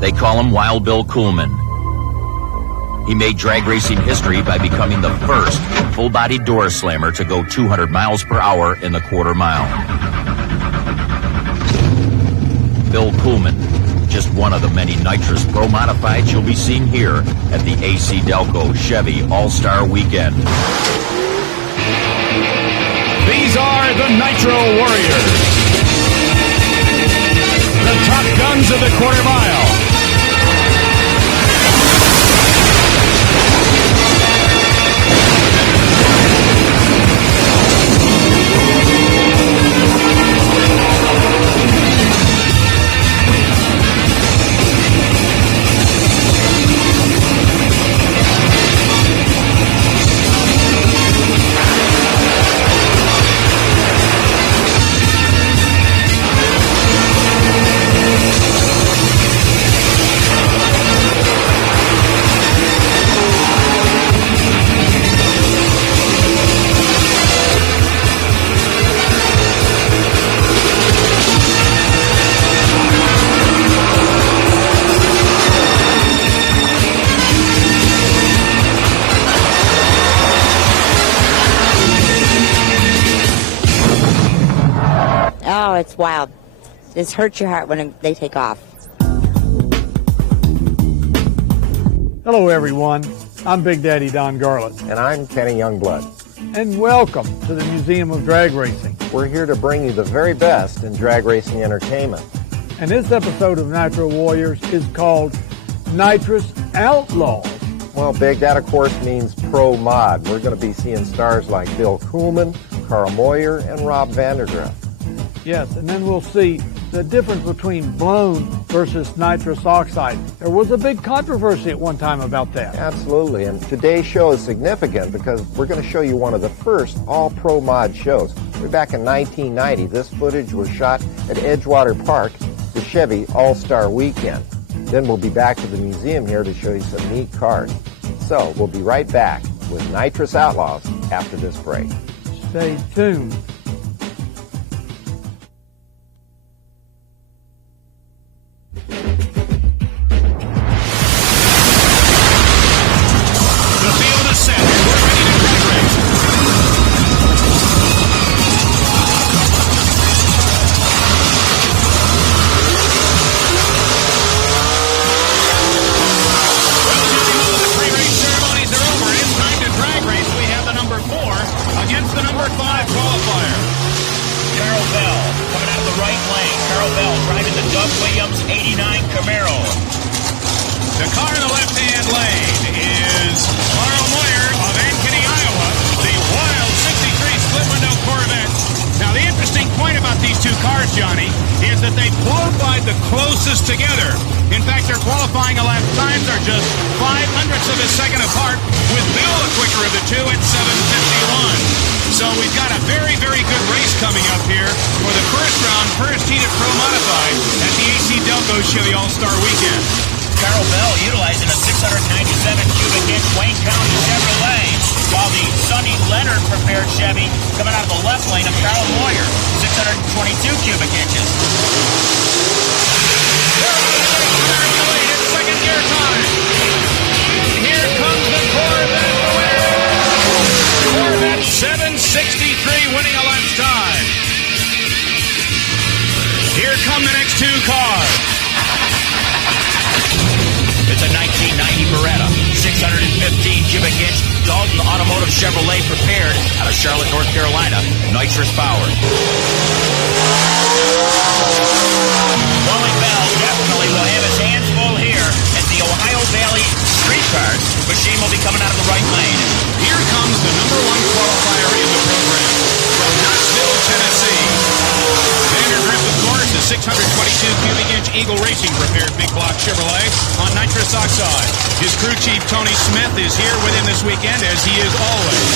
They call him Wild Bill Cullman. He made drag racing history by becoming the first full-body door slammer to go 200 miles per hour in the quarter mile. Bill Cullman, just one of the many Nitrous Pro Modifieds you'll be seeing here at the AC Delco Chevy All-Star Weekend. These are the Nitro Warriors, the top guns of the quarter mile. Oh, it's wild. It hurts your heart when they take off. Hello, everyone. I'm Big Daddy Don Garland. And I'm Kenny Youngblood. And welcome to the Museum of Drag Racing. We're here to bring you the very best in drag racing entertainment. And this episode of Nitro Warriors is called Nitrous Outlaws. Well, Big, that of course means pro mod. We're going to be seeing stars like Bill Cullman, Carl Moyer, and Rob Vanderdraft. Yes, and then we'll see the difference between blown versus nitrous oxide. There was a big controversy at one time about that. Absolutely, and today's show is significant because we're going to show you one of the first all-pro mod shows. Way back in 1990, this footage was shot at Edgewater Park, the Chevy All-Star Weekend. Then we'll be back to the museum here to show you some neat cars. So we'll be right back with Nitrous Outlaws after this break. Stay tuned. Chevy All-Star Weekend. Carol Bell utilizing a 697-cubic-inch Wayne County Chevrolet, while the Sonny Leonard prepared Chevy coming out of the left lane of Carl Moyer, 622 cubic inches. It's second gear time. And here comes the Corvette. Corvette 763 winning a lap time. Here come the next two cars. It's a 1990 Beretta, 615 cubic inch Dalton Automotive Chevrolet prepared out of Charlotte, North Carolina, nitrous powered. Wally Bell definitely will have his hands full here as the Ohio Valley Street Cars machine will be coming out of the right lane. Here comes the number one qualifier in the program from Knoxville, Tennessee. Vanderdraft, of course, is 622 cubic inch Eagle Racing prepared big block Chevrolet on nitrous oxide. His crew chief Tony Smith is here with him this weekend, as he is always.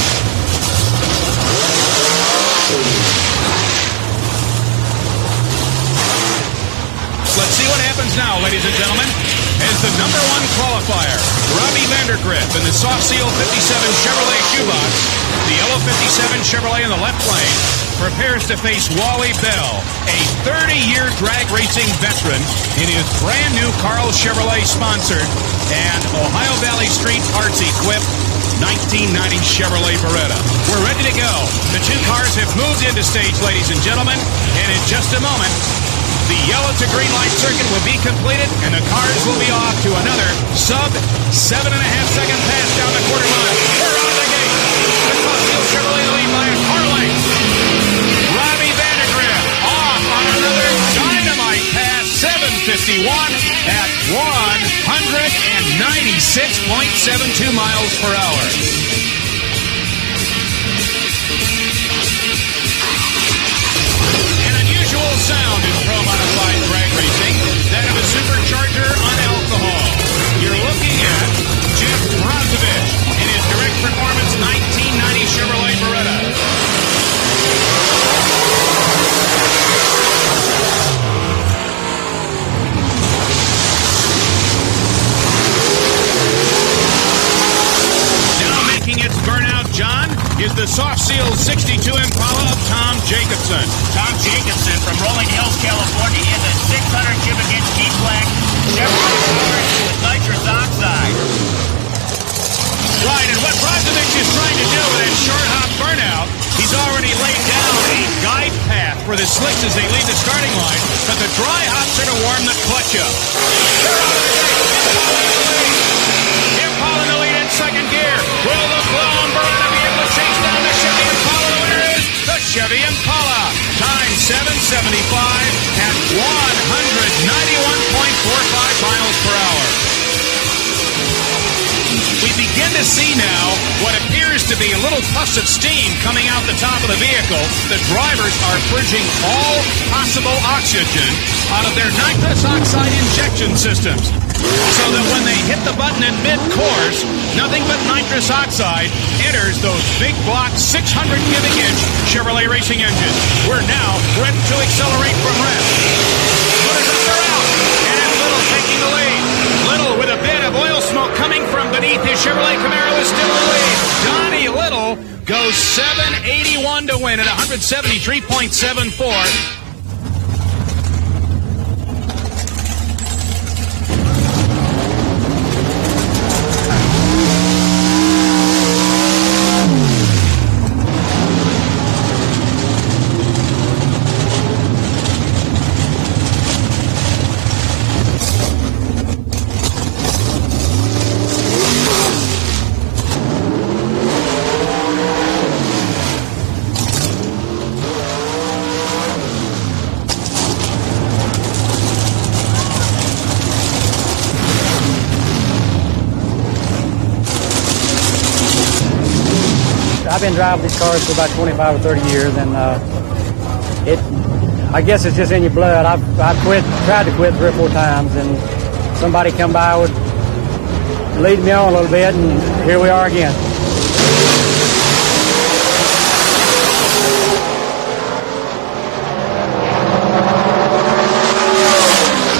Let's see what happens now, ladies and gentlemen, as the number one qualifier, Robbie Vanderdraft in the Soft Seal 57 Chevrolet shoebox, the yellow 57 Chevrolet in the left lane, prepares to face Wally Bell, a 30-year drag racing veteran in his brand new Carl Chevrolet sponsored and Ohio Valley Street Parts equipped 1990 Chevrolet Beretta. We're ready to go. The two cars have moved into stage, ladies and gentlemen, and in just a moment, the yellow to green light circuit will be completed and the cars will be off to another sub 7.5 second pass down the quarter mile. We're out of the gate. The Costco Chevrolet lead by a car length. Robbie Vanderdraft off on another dynamite pass, 7:51 at 196.72 miles per hour. Sound in pro-modified drag racing, that of a supercharger on alcohol. You're looking at Jim Brozovich in his direct performance 1990 Chevrolet Beretta. Now making its burnout, John, is the soft seal 62 Impala of Tom Jacobson. Tom Jacobson from Rolling Hills, California, is a 600 cubic inch E-Black Chevrolet powered with nitrous oxide. Right, and what Brozovich is trying to do with that short hop burnout, he's already laid down a guide path for the slicks as they leave the starting line, but the dry hops are to warm the clutch up. They're out of the gate. Impala in the lead in second gear. Will the blown Beretta be able to chase down the Chevy Impala? The winner is the Chevy Impala. Time 7:75 at 191.45 miles per hour. We begin to see now what appears to be a little puffs of steam coming out the top of the vehicle. The drivers are purging all possible oxygen out of their nitrous oxide injection systems, so that when they hit the button in mid-course, nothing but nitrous oxide enters those big block 600 cubic inch Chevrolet racing engines. We're now ready to accelerate from rest. Motors up, they're out, and Little taking the lead. Little with a bit of oil smoke coming from beneath his Chevrolet Camaro is still in the lead. Johnny Little goes 781 to win at 173.74. I've been driving these cars for about 25 or 30 years, and I guess it's just in your blood. I've tried to quit 3 or 4 times, and somebody come by would lead me on a little bit, and here we are again.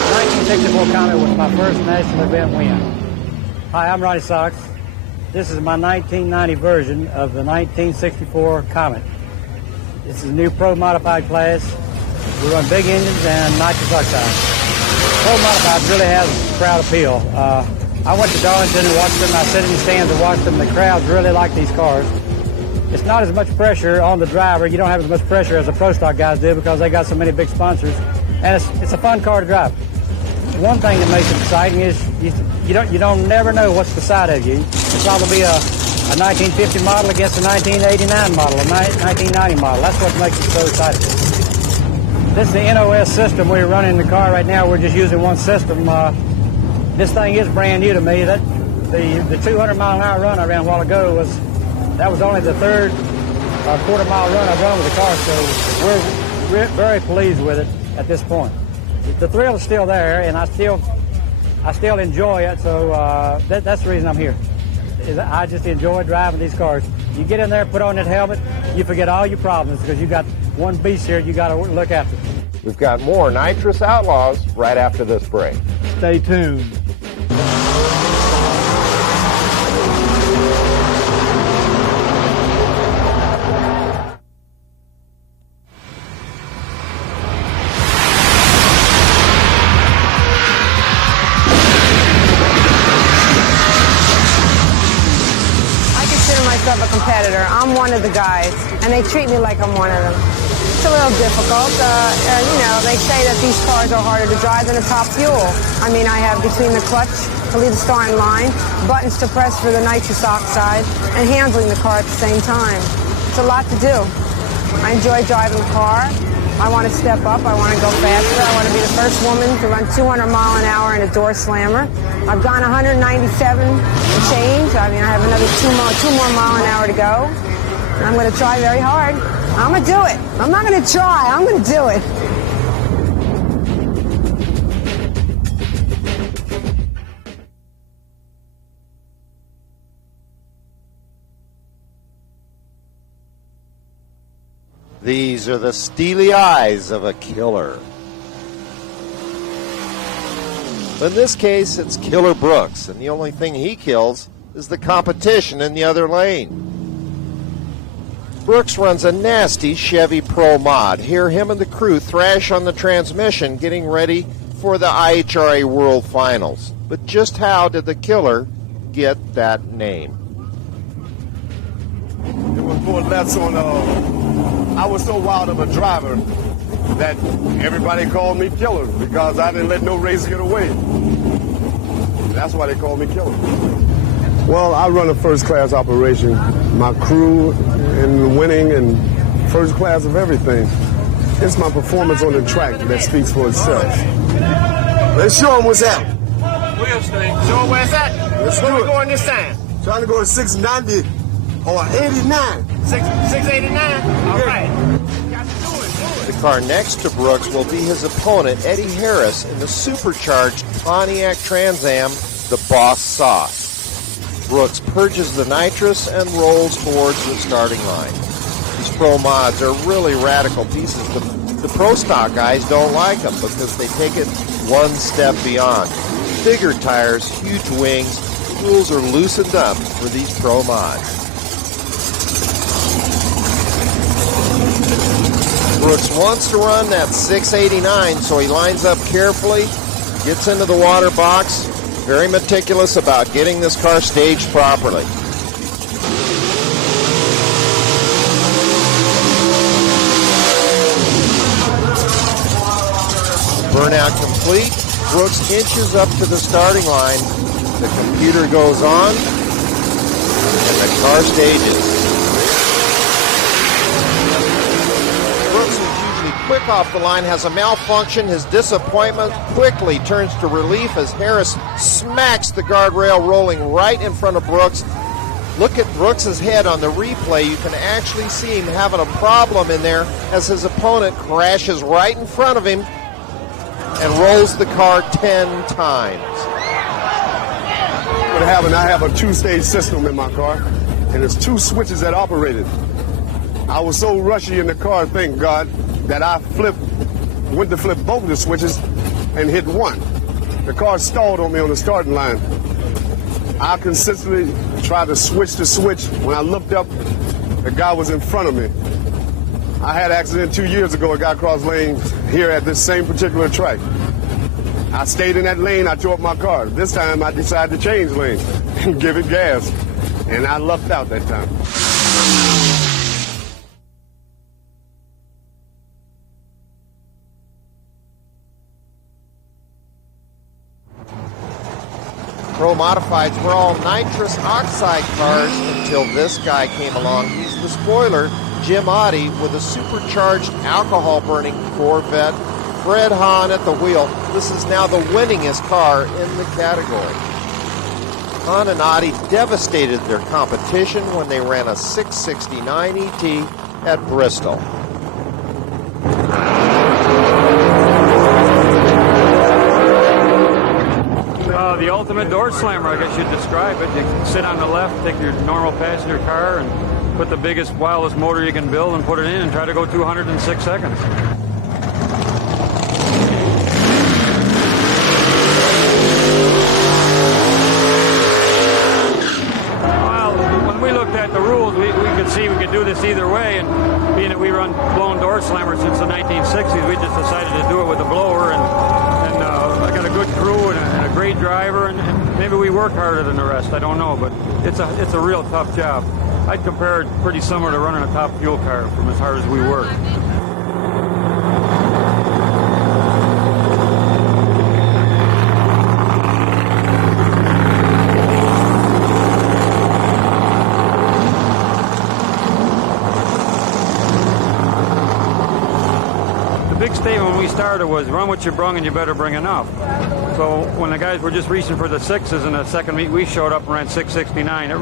The 1964 Comet was my first national event win. Hi, I'm Ronnie Sox. This is my 1990 version of the 1964 Comet. This is a new Pro Modified class. We run big engines and nitrous oxide. Pro Modified really has crowd appeal. I went to Darlington and watched them. I sat in the stands and watched them. The crowds really like these cars. It's not as much pressure on the driver. You don't have as much pressure as the Pro Stock guys do because they got so many big sponsors. And it's a fun car to drive. One thing that makes it exciting is you don't never know what's beside of you. It's probably be a 1950 model against a 1989 model, a 1990 model. That's what makes it so exciting. This is the NOS system we're running in the car right now. We're just using one system. This thing is brand new to me. That the 200 mile an hour run I ran a while ago was only the third quarter mile run I've run with the car. So we're very pleased with it at this point. The thrill is still there, and I still enjoy it. So that's the reason I'm here. I just enjoy driving these cars. You get in there, put on that helmet, you forget all your problems because you got one beast here you got to look after. We've got more Nitrous Outlaws right after this break. Stay tuned. competitor. I'm one of the guys, and they treat me like I'm one of them. It's a little difficult. You know, they say that these cars are harder to drive than a top fuel. I mean, I have between the clutch to leave the starting line, buttons to press for the nitrous oxide, and handling the car at the same time. It's a lot to do. I enjoy driving the car. I want to step up. I want to go faster. I want to be the first woman to run 200 mile an hour in a door slammer. I've gone 197 and change. I mean, I have another two more mile an hour to go. And I'm going to try very hard. I'm going to do it. I'm not going to try. I'm going to do it. These are the steely eyes of a killer. In this case, it's Killer Brooks, and the only thing he kills is the competition in the other lane. Brooks runs a nasty Chevy Pro Mod. Hear him and the crew thrash on the transmission, getting ready for the IHRA World Finals. But just how did the killer get that name? It was 4 laps on, I was so wild of a driver that everybody called me Killer because I didn't let no race get away. That's why they called me Killer. Well, I run a first-class operation. My crew and winning and first class of everything. It's my performance on the track that speaks for itself. Let's show them what's at. We'll stay. Show them where it's at. Let's where do we it. going this time? Trying to go to 690 or 89. 689? All right. Got to do it. The car next to Brooks will be his opponent, Eddie Harris, in the supercharged Pontiac Trans Am, the Boss Sauce. Brooks purges the nitrous and rolls towards the starting line. These Pro Mods are really radical pieces. The Pro Stock guys don't like them because they take it one step beyond. Bigger tires, huge wings, the rules are loosened up for these Pro Mods. Brooks wants to run that 689, so he lines up carefully, gets into the water box, very meticulous about getting this car staged properly. Burnout complete. Brooks inches up to the starting line. The computer goes on, and the car stages. Brooks, who's usually quick off the line, has a malfunction. His disappointment quickly turns to relief as Harris smacks the guardrail, rolling right in front of Brooks. Look at Brooks's head on the replay. You can actually see him having a problem in there as his opponent crashes right in front of him and rolls the car 10 times. What happened, I have a 2-stage system in my car, and there's 2 switches that operate it. I was so rushy in the car, thank God, that I went to flip both of the switches and hit one. The car stalled on me on the starting line. I consistently tried to switch the switch. When I looked up, the guy was in front of me. I had an accident 2 years ago. A guy crossed lanes here at this same particular track. I stayed in that lane. I tore up my car. This time I decided to change lanes and give it gas. And I lucked out that time. Pro Modifieds were all nitrous oxide cars until this guy came along. He's the spoiler, Jim Oddie, with a supercharged alcohol-burning Corvette. Fred Hahn at the wheel. This is now the winningest car in the category. Hahn and Oddie devastated their competition when they ran a 669 ET at Bristol. The ultimate door slammer, I guess you'd describe it. You can sit on the left, take your normal passenger car, and put the biggest, wildest motor you can build and put it in and try to go 206 seconds. Well, when we looked at the rules, we could see we could do this either way, and being that we run blown door slammers since the 1960s, we just decided to do it with a blower, and I got a good crew and a great driver, and maybe we work harder than the rest. I don't know, but it's a real tough job. I'd compare it pretty similar to running a top fuel car from as hard as we work. Big statement when we started was run what you brung and you better bring enough. So when the guys were just reaching for the sixes in the second meet, we showed up and ran 669. It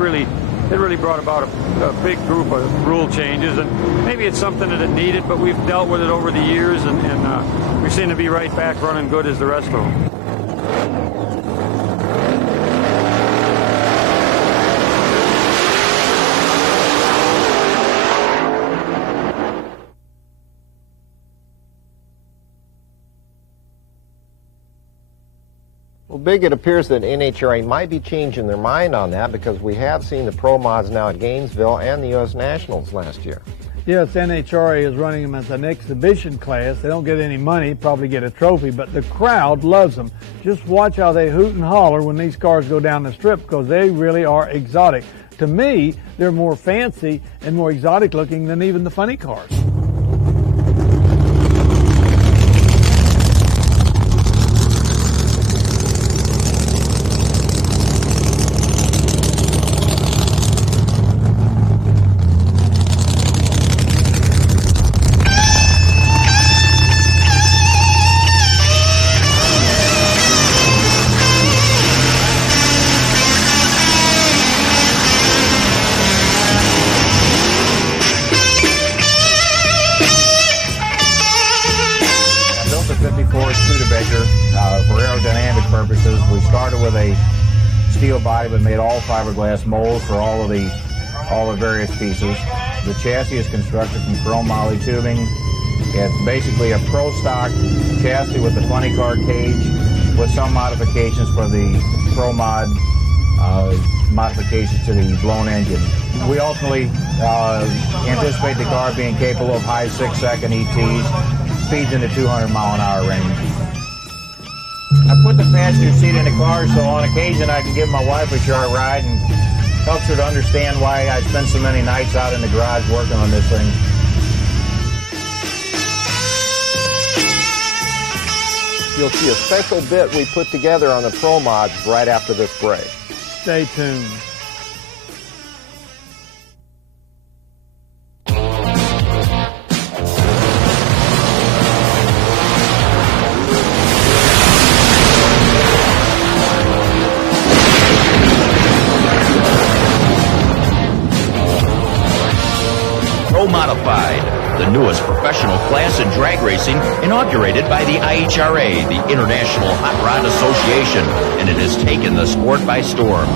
really brought about a big group of rule changes, and maybe it's something that it needed, but we've dealt with it over the years, and we seem to be right back running good as the rest of them. Well, Big, it appears that NHRA might be changing their mind on that because we have seen the Pro Mods now at Gainesville and the U.S. Nationals last year. Yes, NHRA is running them as an exhibition class. They don't get any money, probably get a trophy, but the crowd loves them. Just watch how they hoot and holler when these cars go down the strip because they really are exotic. To me, they're more fancy and more exotic looking than even the funny cars. For aerodynamic purposes, we started with a steel body but made all fiberglass molds for all the various pieces. The chassis is constructed from chrome moly tubing. It's basically a pro stock chassis with the funny car cage with some modifications for the pro mod modifications to the blown engine. We ultimately anticipate the car being capable of high 6-second ETs, speeds in the 200-mile-an-hour range. I put the passenger seat in the car so on occasion I can give my wife a short ride and helps her to understand why I spend so many nights out in the garage working on this thing. You'll see a special bit we put together on the Pro Mods right after this break. Stay tuned. Modified, the newest professional class in drag racing, inaugurated by the IHRA, the International Hot Rod Association, and it has taken the sport by storm.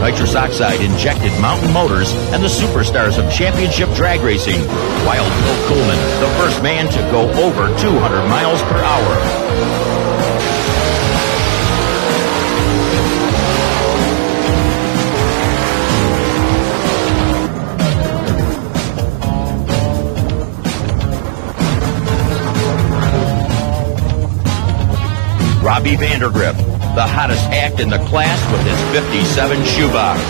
Nitrous oxide injected mountain motors and the superstars of championship drag racing, while Bill Cullman, the first man to go over 200 miles per hour. Robbie Vanderdraft, the hottest act in the class with his 57 shoebox.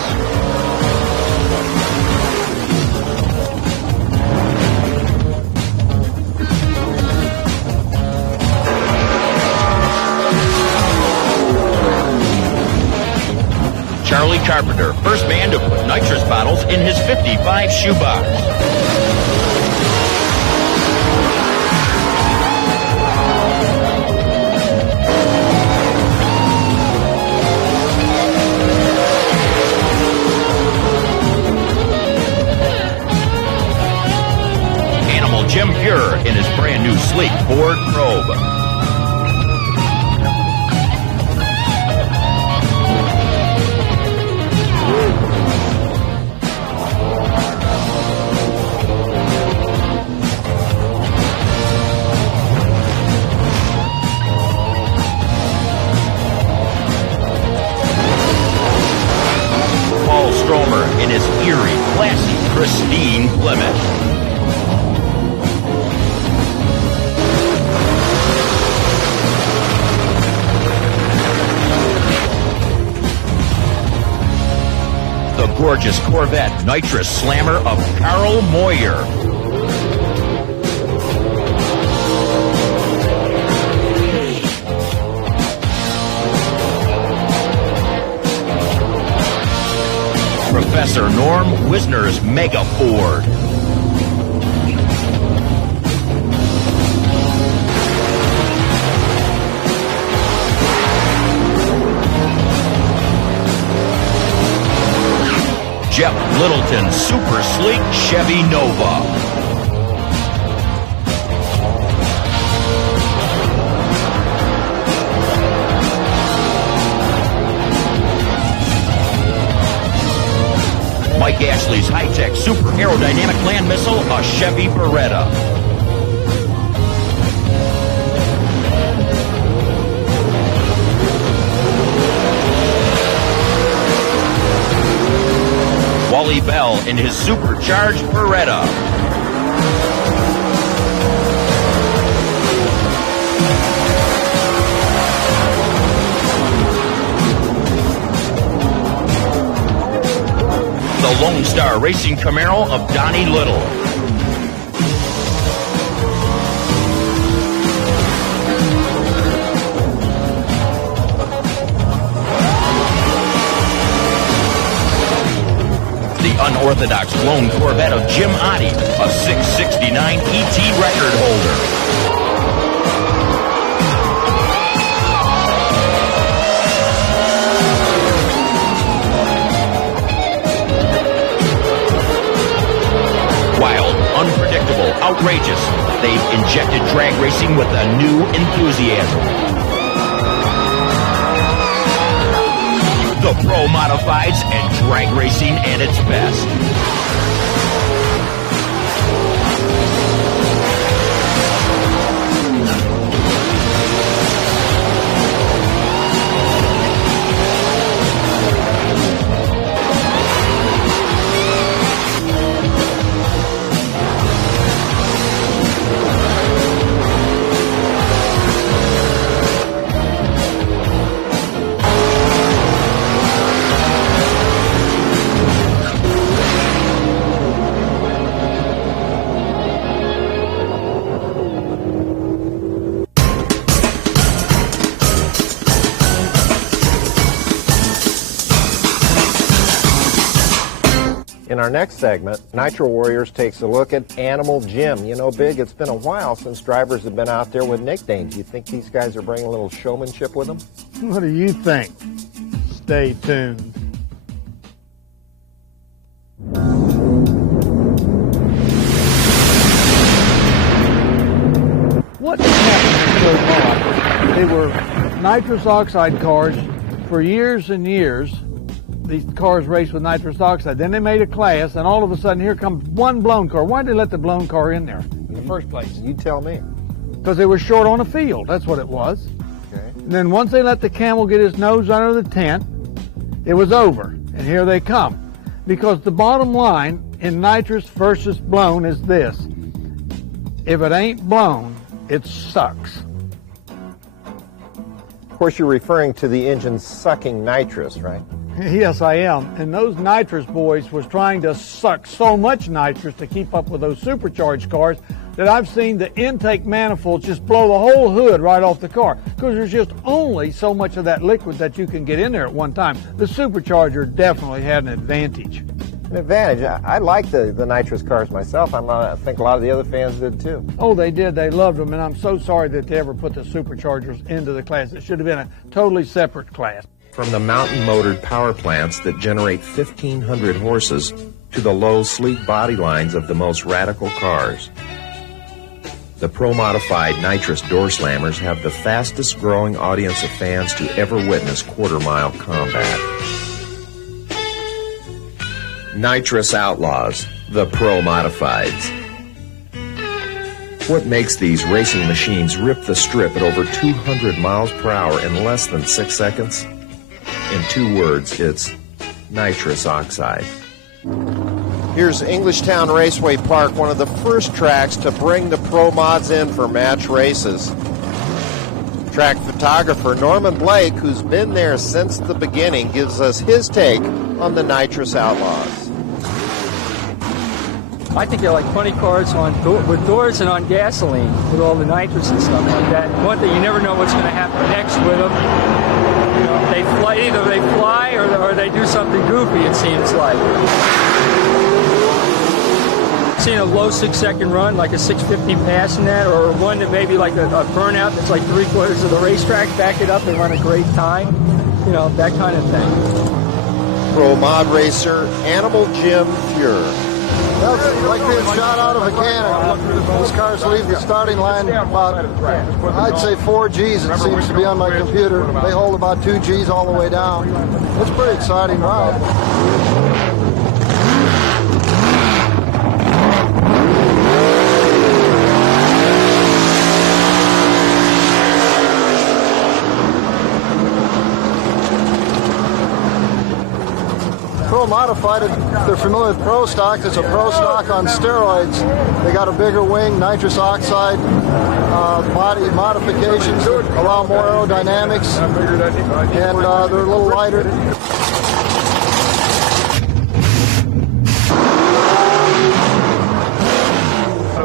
Charlie Carpenter, first man to put nitrous bottles in his 55 shoebox. Jim Pure in his brand new sleek Ford Probe. in his eerie, classy, pristine Plymouth. The gorgeous Corvette Nitrous Slammer of Carl Moyer. Professor Norm Wisner's Mega Ford. Jeff Littleton's super sleek Chevy Nova. Mike Ashley's high-tech super aerodynamic land missile, a Chevy Beretta. Wally Bell in his supercharged Beretta. The Lone Star Racing Camaro of Donnie Little. The unorthodox lone Corvette of Jim Oddie, a 669 ET record holder. Wild, unpredictable, outrageous, they've injected drag racing with a new enthusiasm. The Pro Modifieds and drag racing at its best. In our next segment, Nitro Warriors takes a look at Animal Jim. You know, Big, it's been a while since drivers have been out there with nicknames. You think these guys are bringing a little showmanship with them? What do you think? Stay tuned. What happened to They were nitrous oxide cars for years and years. These cars raced with nitrous oxide. Then they made a class, and all of a sudden, here comes one blown car. Why did they let the blown car in there in the first place? You tell me. Because they were short on a field. That's what it was. Okay. And then once they let the camel get his nose under the tent, it was over. And here they come. Because the bottom line in nitrous versus blown is this. If it ain't blown, it sucks. Of course, you're referring to the engine sucking nitrous, right? Yes, I am. And those nitrous boys was trying to suck so much nitrous to keep up with those supercharged cars that I've seen the intake manifolds just blow the whole hood right off the car because there's just only so much of that liquid that you can get in there at one time. The supercharger definitely had an advantage. An advantage. I like the nitrous cars myself. I think a lot of the other fans did too. Oh, they did. They loved them. And I'm so sorry that they ever put the superchargers into the class. It should have been a totally separate class. From the mountain-motored power plants that generate 1,500 horses to the low, sleek body lines of the most radical cars. The Pro-Modified Nitrous door slammers have the fastest-growing audience of fans to ever witness quarter-mile combat. Nitrous Outlaws, the Pro-Modifieds. What makes these racing machines rip the strip at over 200 miles per hour in less than 6 seconds? In 2 words, it's nitrous oxide. Here's Englishtown Raceway Park, one of the first tracks to bring the pro mods in for match races. Track photographer Norman Blake, who's been there since the beginning, gives us his take on the Nitrous Outlaws. I think they're like funny cars with doors and on gasoline with all the nitrous and stuff like that. One thing, you never know what's going to happen next with them. You know, they fly, either they fly or they do something goofy, it seems like. Seen a low 6-second run, like a 6:15 pass in that, or one that maybe like a burnout that's like 3/4 of the racetrack, back it up and run a great time. You know, that kind of thing. Pro mod racer Animal Jim Fuhrer. That's like being shot out of a cannon. These cars leave the starting line about, I'd say 4 Gs it seems to be on my computer. They hold about 2 Gs all the way down. It's a pretty exciting ride. Pro Modified, they're familiar with Pro Stock. It's a Pro Stock on steroids. They got a bigger wing, nitrous oxide, body modifications, allow more aerodynamics, and they're a little lighter.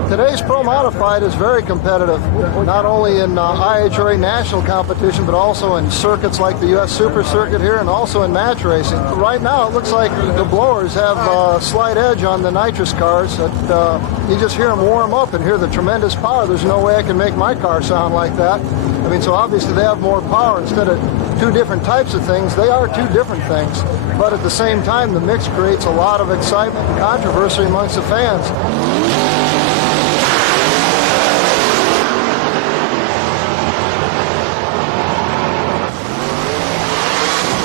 Today's Pro Modified is very competitive, not only in IHRA national competition, but also in circuits like the U.S. Super Circuit here and also in match racing. Right now, it looks like the blowers have a slight edge on the nitrous cars. You just hear them warm up and hear the tremendous power. There's no way I can make my car sound like that. I mean, so obviously they have more power. Instead of 2 different types of things, they are 2 different things. But at the same time, the mix creates a lot of excitement and controversy amongst the fans.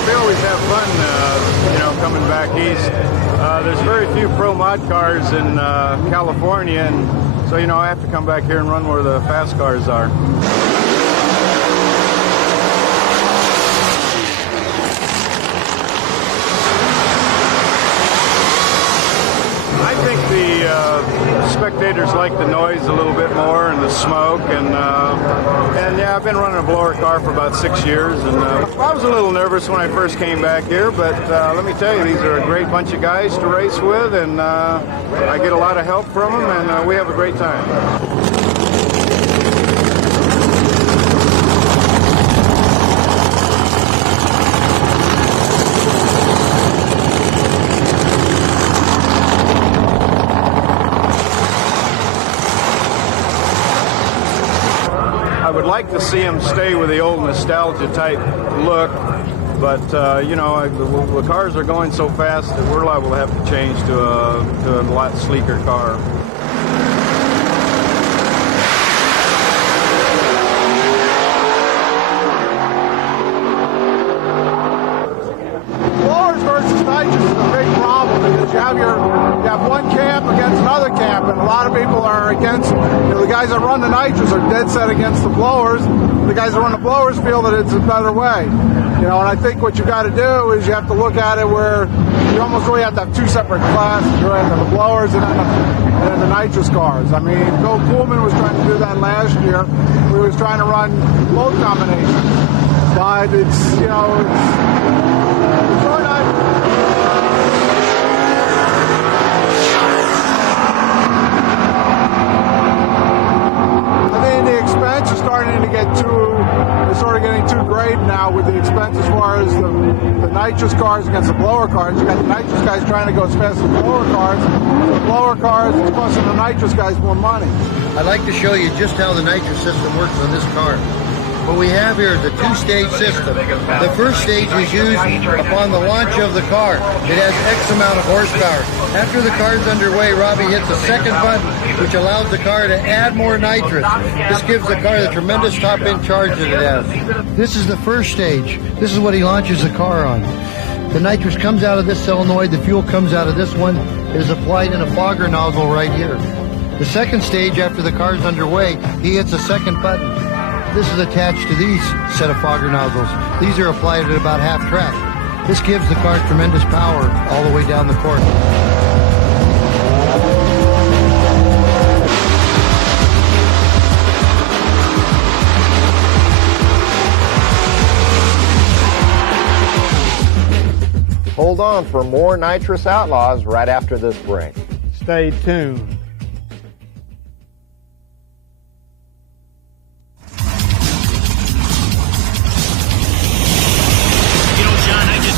We always have fun, coming back east. There's very few pro mod cars in California, and so, I have to come back here and run where the fast cars are. I think the spectators like the noise a little bit more and the smoke, and yeah, I've been running a blower car for about 6 years, and I was a little nervous when I first came back here, but let me tell you, these are a great bunch of guys to race with, and I get a lot of help from them, and we have a great time. Like to see them stay with the old nostalgia type look, but the cars are going so fast that we're liable to have to change to a lot sleeker car. Blowers versus nitrous is a big problem because you have one camp against another camp, and a lot of people are against. The guys that run the nitrous are dead set against the blowers. The guys that run the blowers feel that it's a better way. And I think what you got to do is you have to look at it where you almost really have to have 2 separate classes. You have the blowers and then the nitrous cars. I mean, Bill Cullman was trying to do that last year. We was trying to run both combinations, but it's really not. The expense is starting to get it's sort of getting too great now with the expense as far as the nitrous cars against the blower cars. You got the nitrous guys trying to go as fast as the blower cars. The blower cars, it's costing the nitrous guys more money. I'd like to show you just how the nitrous system works on this car. What we have here is a 2-stage system. The first stage is used upon the launch of the car. It has X amount of horsepower. After the car is underway, Robbie hits the second button, which allows the car to add more nitrous. This gives the car the tremendous top-end charge that it has. This is the first stage. This is what he launches the car on. The nitrous comes out of this solenoid. The fuel comes out of this one. It is applied in a fogger nozzle right here. The second stage, after the car is underway, he hits the second button. This is attached to these set of fogger nozzles. These are applied at about half track. This gives the car tremendous power all the way down the course. Hold on for more Nitrous Outlaws right after this break. Stay tuned.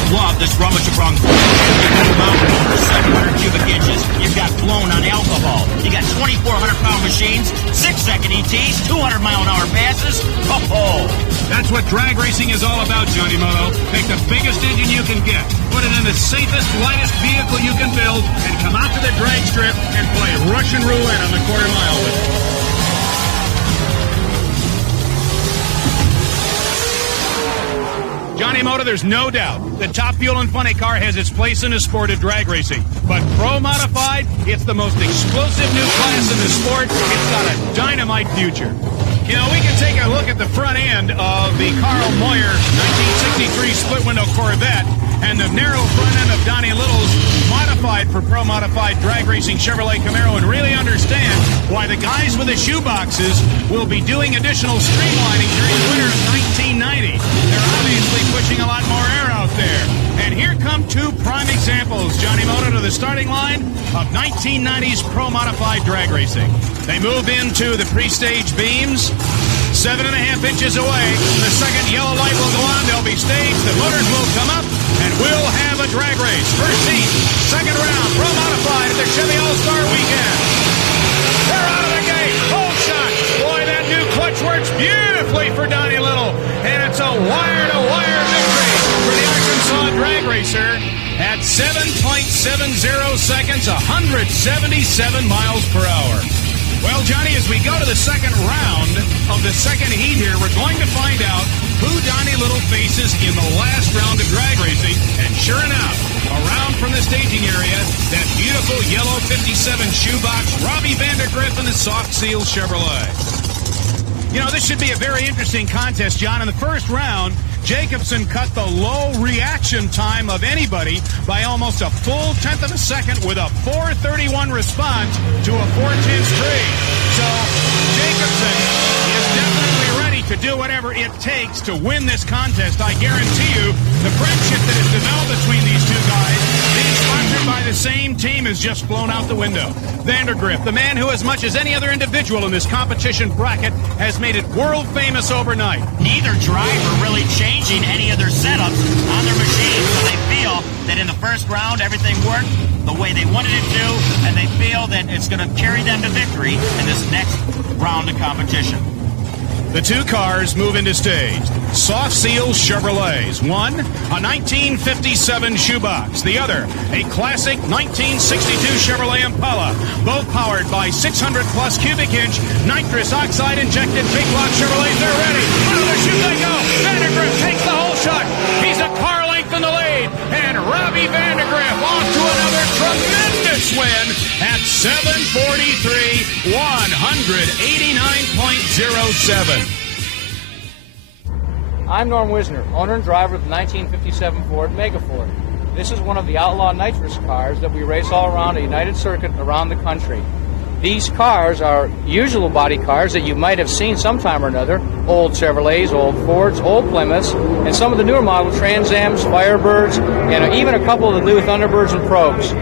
Love this rummage-a-brung. You've got mountain over 700 cubic inches. You've got blown on alcohol. You got 2,400-pound machines, 6-second ETs, 200-mile-an-hour passes. Oh, that's what drag racing is all about, Johnny Moto. Take the biggest engine you can get, put it in the safest, lightest vehicle you can build, and come out to the drag strip and play Russian roulette on the quarter mile with it. Johnny Moto, there's no doubt the Top Fuel and Funny car has its place in the sport of drag racing. But Pro Modified, it's the most explosive new class in the sport. It's got a dynamite future. You know, we can take a look at the front end of the Carl Moyer 1963 split-window Corvette and the narrow front end of Donnie Little's modified for Pro Modified drag racing Chevrolet Camaro and really understand why the guys with the shoeboxes will be doing additional streamlining during the winter of 1990. They're obviously pushing a lot more air out there. And here come two prime examples, Johnny Moto, to the starting line of 1990's Pro Modified drag racing. They move into the pre-stage beams. 7.5 inches away. The second yellow light will go on. They'll be staged. The motors will come up, and we'll have a drag race. First heat, second round, Pro Modified at the Chevy All-Star weekend. They're out of the gate. Hold shot. Boy, that new clutch works beautifully for Donnie Little. And it's a wire-to-wire victory for the Arkansas drag racer at 7.70 seconds, 177 miles per hour. Well, Johnny, as we go to the second round of the second heat here, we're going to find out who Donnie Little faces in the last round of drag racing. And sure enough, around from the staging area, that beautiful yellow 57 shoebox, Robbie Vanderdraft in the Soft Seal Chevrolet. You know, this should be a very interesting contest, John. In the first round, Jacobson cut the low reaction time of anybody by almost a full tenth of a second with a 4:31 response to a 4:10 straight. So Jacobson is definitely ready to do whatever it takes to win this contest. I guarantee you the friendship that has developed between these two guys, being sponsored by the same team, is just blown out the window. Vanderdraft, the man who, as much as any other individual in this competition bracket, has made it world famous overnight. Neither driver really changing any of their setups on their machines, so they feel that in the first round everything worked the way they wanted it to, and they feel that it's going to carry them to victory in this next round of competition. The two cars move into stage. Soft Seal Chevrolets. One, a 1957 shoebox. The other, a classic 1962 Chevrolet Impala. Both powered by 600-plus cubic inch nitrous oxide injected big block Chevrolets. They're ready. Out of the chute they go. Vanderdraft takes the whole shot. He's a car length in the lead. And Robbie Vanderdraft off to another tremendous win at 7:43, 189.07. I'm Norm Wisner, owner and driver of the 1957 Ford Megaford. This is one of the Outlaw Nitrous cars that we race all around a United Circuit around the country. These cars are usual body cars that you might have seen sometime or another. Old Chevrolets, old Fords, old Plymouths, and some of the newer model Trans Ams, Firebirds, and even a couple of the new Thunderbirds and Probes.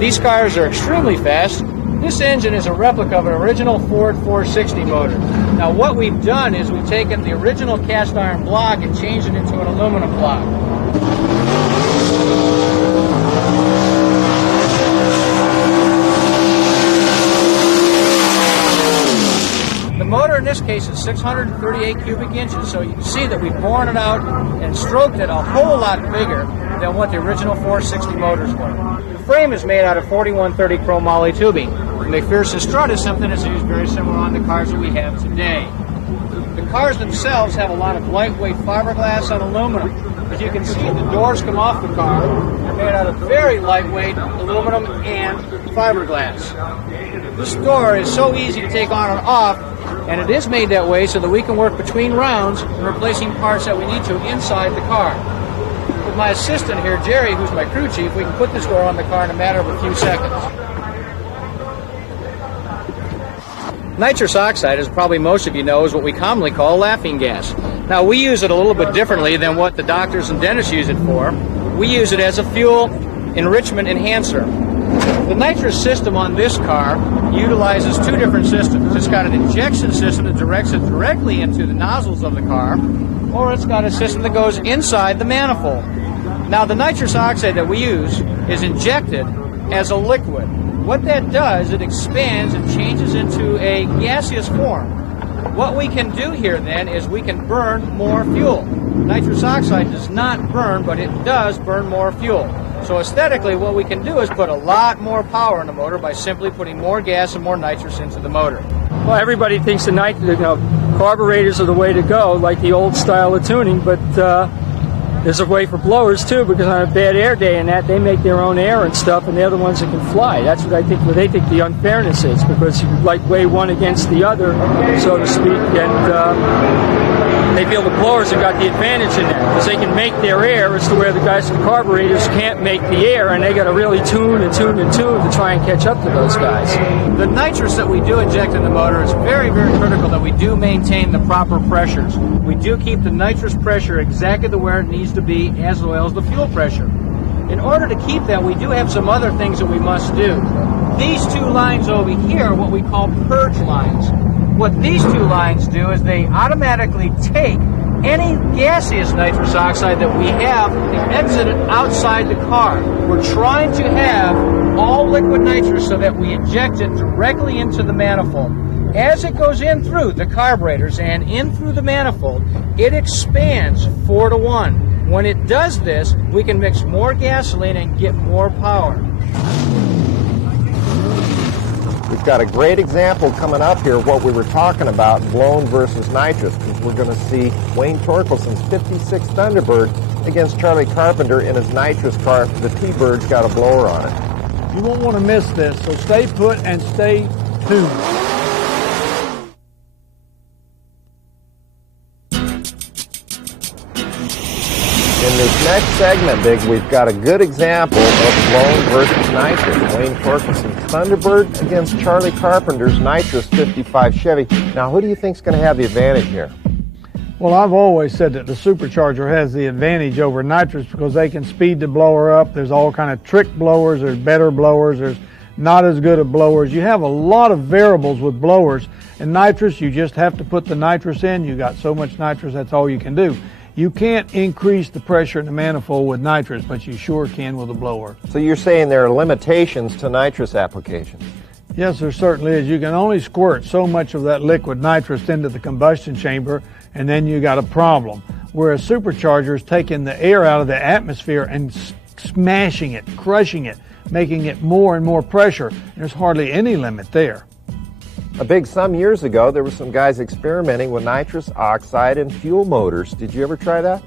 These cars are extremely fast. This engine is a replica of an original Ford 460 motor. Now what we've done is we've taken the original cast iron block and changed it into an aluminum block. The motor in this case is 638 cubic inches, so you can see that we've borne it out and stroked it a whole lot bigger than what the original 460 motors were. The frame is made out of 4130 chrome moly tubing. The McPherson strut is something that's used very similar on the cars that we have today. The cars themselves have a lot of lightweight fiberglass and aluminum. As you can see, the doors come off the car. They're made out of very lightweight aluminum and fiberglass. This door is so easy to take on and off, and it is made that way so that we can work between rounds and replacing parts that we need to inside the car. with my assistant here, Jerry, who's my crew chief, we can put this door on the car in a matter of a few seconds. Nitrous oxide, as probably most of you know, is what we commonly call laughing gas. Now, we use it a little bit differently than what the doctors and dentists use it for. We use it as a fuel enrichment enhancer. The nitrous system on this car utilizes two different systems. It's got an injection system that directs it directly into the nozzles of the car, or it's got a system that goes inside the manifold. Now, the nitrous oxide that we use is injected as a liquid. What that does, it expands and changes into a gaseous form. What we can do here then is we can burn more fuel. Nitrous oxide does not burn, but it does burn more fuel. So aesthetically, what we can do is put a lot more power in the motor by simply putting more gas and more nitrous into the motor. Well, everybody thinks the carburetors are the way to go, like the old style of tuning, but there's a way for blowers too, because on a bad air day and that, they make their own air and stuff, and they're the ones that can fly. That's what I think. What they think the unfairness is, because you like weigh one against the other, so to speak, and they feel the blowers have got the advantage in that, because they can make their air as to where the guys with carburetors can't make the air, and they got to really tune to try and catch up to those guys. The nitrous that we do inject in the motor is very, very critical that we do maintain the proper pressures. We do keep the nitrous pressure exactly to where it needs to be, as well as the fuel pressure. In order to keep that, we do have some other things that we must do. These two lines over here are what we call purge lines. What these two lines do is they automatically take any gaseous nitrous oxide that we have and exit it outside the car. We're trying to have all liquid nitrous so that we inject it directly into the manifold. As it goes in through the carburetors and in through the manifold, it expands 4 to 1. When it does this, we can mix more gasoline and get more power. We've got a great example coming up here of what we were talking about, blown versus nitrous, because we're going to see Wayne Torkelson's 56 Thunderbird against Charlie Carpenter in his nitrous car. The T-Bird's got a blower on it. You won't want to miss this, so stay put and stay tuned. In this next segment, Big, we've got a good example of blown versus nitrous. Wayne Torkelson's Thunderbird against Charlie Carpenter's nitrous 55 Chevy. Now, who do you think's going to have the advantage here? Well, I've always said that the supercharger has the advantage over nitrous because they can speed the blower up. There's all kind of trick blowers. There's better blowers. There's not as good of blowers. You have a lot of variables with blowers. And nitrous, you just have to put the nitrous in. You got so much nitrous, that's all you can do. You can't increase the pressure in the manifold with nitrous, but you sure can with a blower. So you're saying there are limitations to nitrous applications? Yes, there certainly is. You can only squirt so much of that liquid nitrous into the combustion chamber, and then you got a problem. Whereas supercharger is taking the air out of the atmosphere and smashing it, crushing it, making it more and more pressure. There's hardly any limit there. Some years ago, there were some guys experimenting with nitrous oxide and fuel motors. Did you ever try that?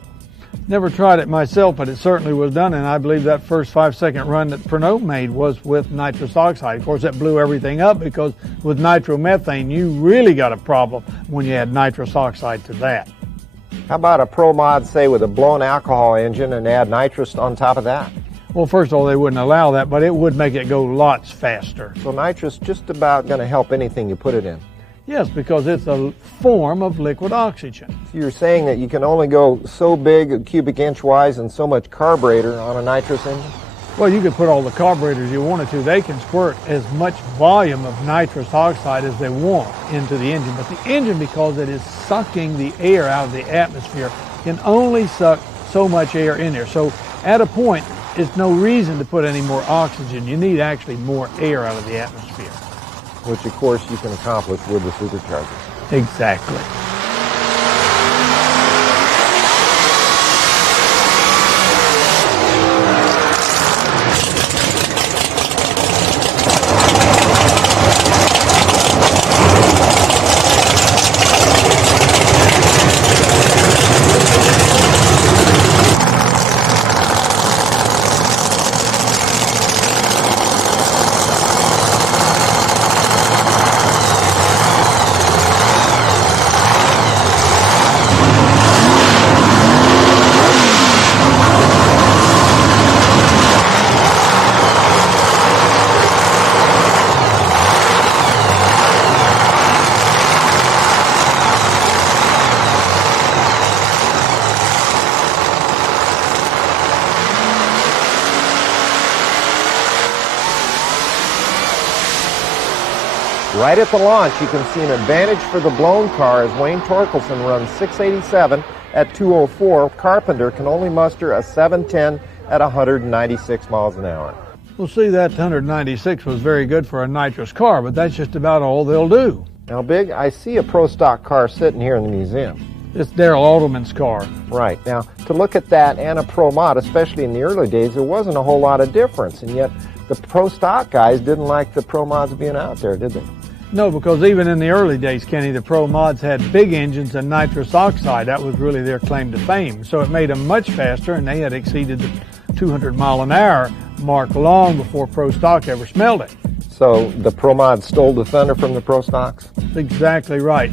Never tried it myself, but it certainly was done, and I believe that first 5-second run that Pernod made was with nitrous oxide. Of course, that blew everything up because with nitromethane, you really got a problem when you add nitrous oxide to that. How about a Pro Mod, say, with a blown alcohol engine and add nitrous on top of that? Well, first of all, they wouldn't allow that, but it would make it go lots faster. So nitrous just about going to help anything you put it in? Yes, because it's a form of liquid oxygen. So you're saying that you can only go so big, cubic inch wise, and so much carburetor on a nitrous engine? Well, you could put all the carburetors you wanted to. They can squirt as much volume of nitrous oxide as they want into the engine. But the engine, because it is sucking the air out of the atmosphere, can only suck so much air in there. So at a point, there's no reason to put any more oxygen. You need actually more air out of the atmosphere. Which, of course, you can accomplish with the supercharger. Exactly. Right at the launch, you can see an advantage for the blown car as Wayne Torkelson runs 687 at 204. Carpenter can only muster a 710 at 196 miles an hour. Well, see, that 196 was very good for a nitrous car, but that's just about all they'll do. Now, Big, I see a pro stock car sitting here in the museum. It's Darrell Alderman's car. Right. Now, to look at that and a pro mod, especially in the early days, there wasn't a whole lot of difference, and yet the pro stock guys didn't like the pro mods being out there, did they? No, because even in the early days, Kenny, the pro mods had big engines and nitrous oxide. That was really their claim to fame. So it made them much faster, and they had exceeded the 200 mile an hour mark long before pro stock ever smelled it. So the pro mod stole the thunder from the pro stocks? That's exactly right.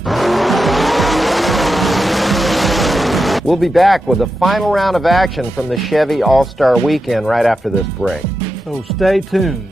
We'll be back with the final round of action from the Chevy All-Star Weekend right after this break. So stay tuned.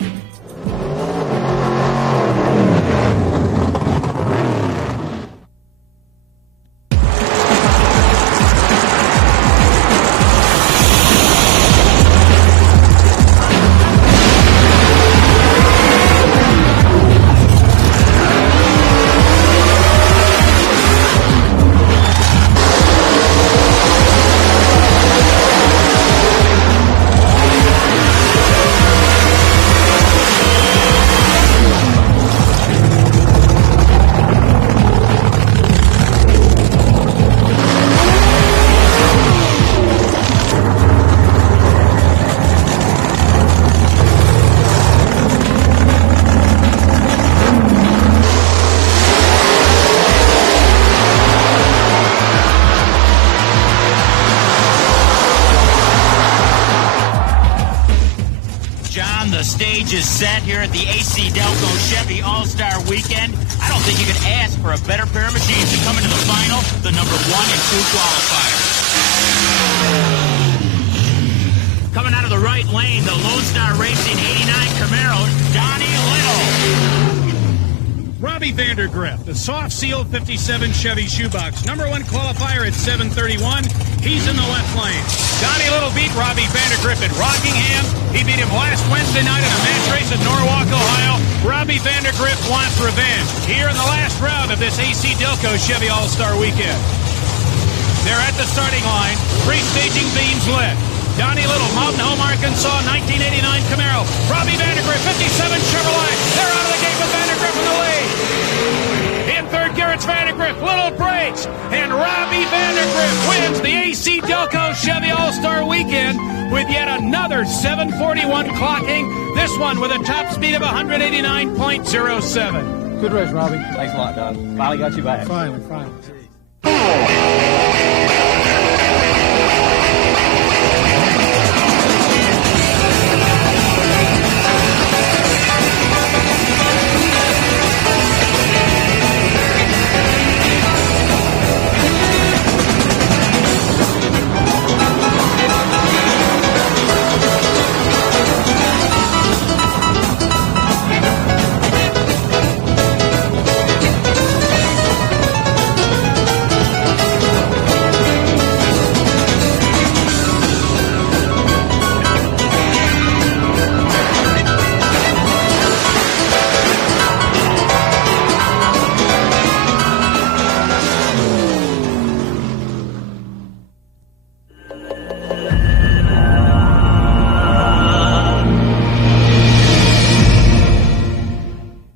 The stage is set here at the AC Delco Chevy All-Star Weekend. I don't think you could ask for a better pair of machines to come into the final, the number 1 and 2 qualifiers. Coming out of the right lane, the Lone Star Racing 89 Camaro, Donnie Little. Robbie Vanderdraft, the soft seal 57 Chevy shoebox, number 1 qualifier at 7:31. He's in the left lane. Donnie Little beat Robbie Vanderdraft at Rockingham. He beat him last Wednesday night in a match race at Norwalk, Ohio. Robbie Vanderdraft wants revenge here in the last round of this AC Delco Chevy All-Star Weekend. They're at the starting line. 3 staging beams lit. Donnie Little, Mountain Home, Arkansas, 1989 Camaro. Robbie Vanderdraft, 57 Chevrolet. They're out of the gate with Vanderdraft in the lead. In third gear, it's Vanderdraft. Little breaks, and Robbie Vanderdraft wins the AC Delco Chevy All-Star Weekend with yet another 7:41 clocking. This one with a top speed of 189.07. Good race, Robbie. Thanks a lot, Doug. Finally got you back. Finally.